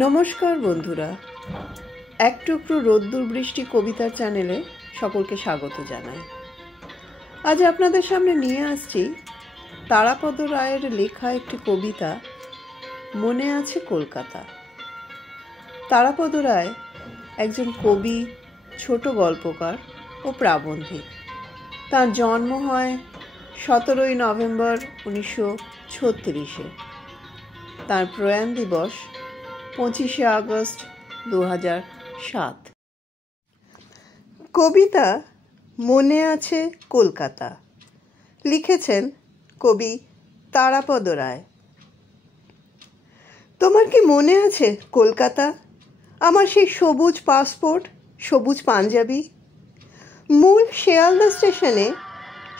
নমস্কার বন্ধুরা, এক টুকরো রোদ্দুর বৃষ্টি কবিতার চ্যানেলে সকলকে স্বাগত জানাই। আজ আপনাদের সামনে নিয়ে আসছি তারাপদ রায়ের লেখা একটি কবিতা, মনে আছে কলকাতা। তারাপদ রায় একজন কবি, ছোট গল্পকার ও প্রাবন্ধিক। তার জন্ম হয় 17 নভেম্বর 1936-এ। তার প্রয়াণ দিবস 25 আগস্ট 2007। কবিতা মনে আছে কলকাতা লিখেছেন কবি তারাপদ রায়। তোমার কি মনে আছে কলকাতা? আমার সেই সবুজ পাসপোর্ট, সবুজ পাঞ্জাবি। মূল শিয়ালদা স্টেশনে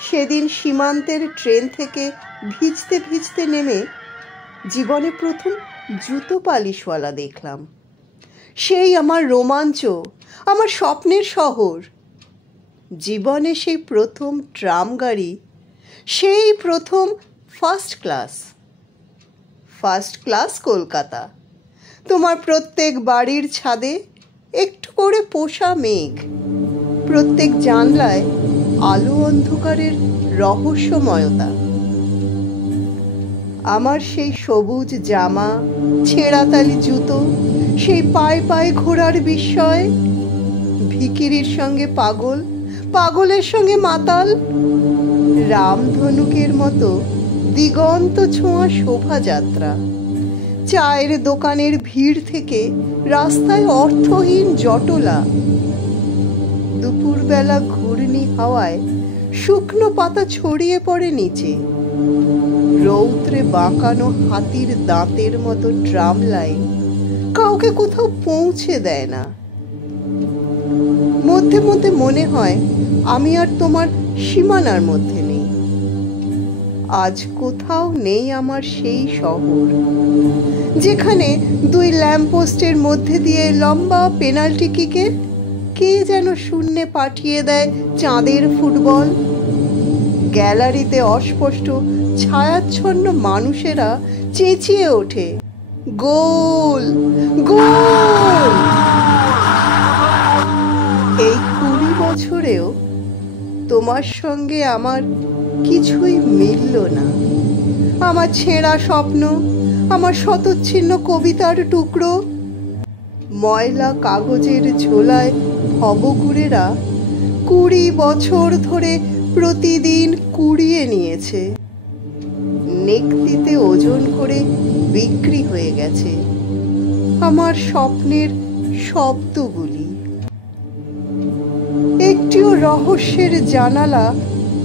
সেদিন সীমান্তের ট্রেন থেকে ভিজতে ভিজতে নেমে জীবনে প্রথম জুতো পালিশওয়ালা দেখলাম। সেই আমার রোমাঞ্চ, আমার স্বপ্নের শহর। জীবনে সেই প্রথম ট্রাম গাড়ি, সেই প্রথম ফার্স্ট ক্লাস কলকাতা। তোমার প্রত্যেক বাড়ির ছাদে একটু করে পোষা মেঘ, প্রত্যেক জানলায় আলো অন্ধকারের রহস্যময়তা। আমার সেই সবুজ জামা, ছেঁড়াতালি জুতো, সেই পায়ে পায়ে ঘোরার বিস্ময়, ভিখিরির সঙ্গে পাগল, পাগলের সঙ্গে মাতাল, রামধনুকের মতো দিগন্ত ছোঁয়া শোভাযাত্রা। চায়ের দোকানের ভিড় থেকে রাস্তায় অর্থহীন জটলা। দুপুরবেলা ঘূর্ণি হাওয়ায় শুকনো পাতা ছড়িয়ে পড়ে নিচে। রৌদ্রে বাঁকানো হাতির দাঁতের মতো ট্রাম লাইন কাউকে কোথাও পৌঁছে দেয় না। মধ্যে মধ্যে মনে হয় আমি আর তোমার সীমানার মধ্যে নেই। আজ কোথাও নেই আমার সেই শহর, যেখানে 2 ল্যাম্পপোস্টের মধ্যে দিয়ে লম্বা পেনাল্টি কিকে কে যেন শূন্যে পাঠিয়ে দেয় চাঁদের ফুটবল। গ্যালারিতে অস্পষ্ট ছায়াচ্ছন্ন মানুষেরা চেঁচিয়ে ওঠে, গোল গোল। এই 20 বছরেও তোমার সঙ্গে আমার কিছুই মিলল না। আমার ছেঁড়া স্বপ্ন, আমার শতচ্ছিন্ন কবিতার টুকরো, ময়লা কাগজের ঝোলায় ভবঘুরেরা 20 বছর ধরে প্রতিদিন কুড়িয়ে নিয়েছে। নেকড়িতে ওজন করে বিক্রি হয়ে গেছে আমার স্বপ্নের শব্দগুলি। একটিও রহস্যের জানালা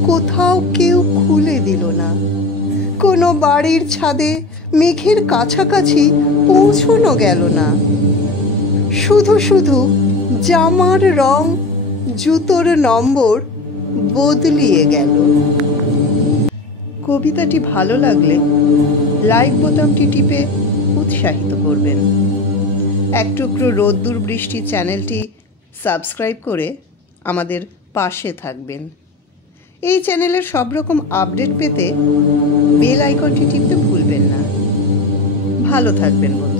কোথাও কেউ খুলে দিল না। কোনো বাড়ির ছাদে মেঘের কাছাকাছি পৌঁছানো গেল না। শুধু শুধু জামার রং, জুতোর নম্বর বদলিয়ে গেল। কবিতাটি ভালো লাগলে লাইক বোতামটি টিপে উৎসাহিত করবেন। এক টুকরো রোদ্দুর বৃষ্টি চ্যানেলটি সাবস্ক্রাইব করে আমাদের পাশে থাকবেন। এই চ্যানেলের সব রকম আপডেট পেতে বেল আইকনটি টিপতে ভুলবেন না। ভালো থাকবেন বন্ধুরা।